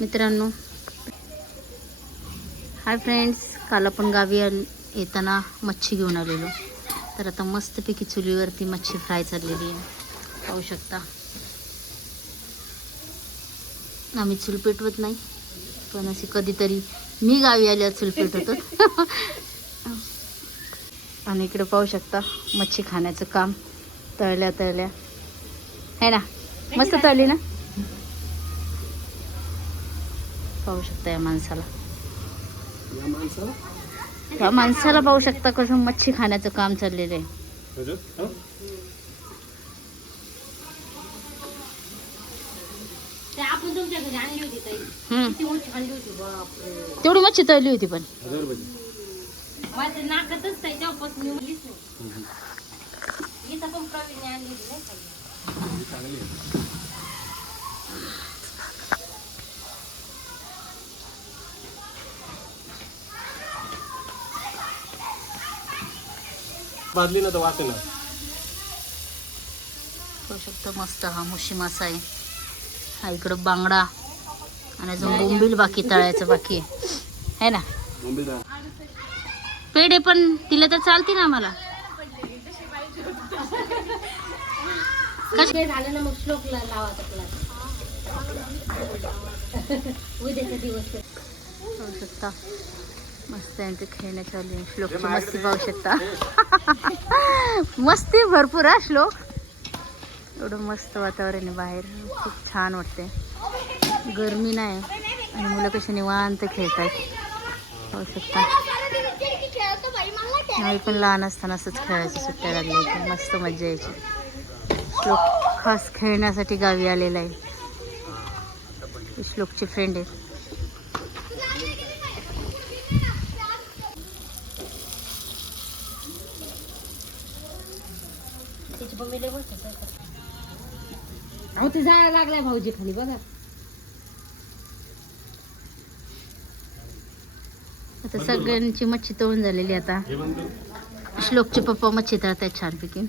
मित्रांनो, hi friends, काल आपण गावी येताना मच्छी घेऊन आलेलो. तर आता मस्तपैकी चुलीवरती मच्छी फ्राय चाललेली आहे, पाहू शकता. आम्ही चूल पेटवत नाही, पण अशी कधीतरी मी गावी आल्यावर चूल पेटवतो. आणि इकडे पाहू शकता मच्छी खाण्याचं काम. तळल्या तळल्या है ना, मस्त तळली ना. पाहू शकता या माणसाला पाहू शकता कसं मच्छी खाण्याचं काम चाललेलं आहे. तेवढी मच्छी तळली होती पण बादली ना तर वाटे ना. पाहू शकता मस्त हा मुशी मासा आहे. हा इकडं बांगडा आणि अजून बोंबील बाकी तळायचं बाकी आहे ना. पेढे पण तिला तर चालते ना आम्हाला. कसे झालं ना मग श्लोकला लावायचा क्लास उद्याचा दिवस. पाहू शकता मस्त यांचं खेळणं चालू आहे. श्लोकची मस्ती पाहू शकता. मस्ती भरपूर हा श्लोक. एवढं मस्त वातावरण आहे बाहेर, खूप छान वाटते. गरमी नाही आणि मुलं कशी निवांत खेळतात. पाहू शकता आम्ही पण लहान असताना असंच खेळायचं. सुट्ट्या लागल्या की मस्त मजा यायची. श्लोक खास खेळण्यासाठी गावी आलेला आहे. श्लोकची फ्रेंड आहे. अहो ते जायला लागलाय भाऊजी खाली बघा. आता सगळ्यांची मच्छी तळून झालेली. आता श्लोकचे पप्पा मच्छी तळतायत छानपैकी.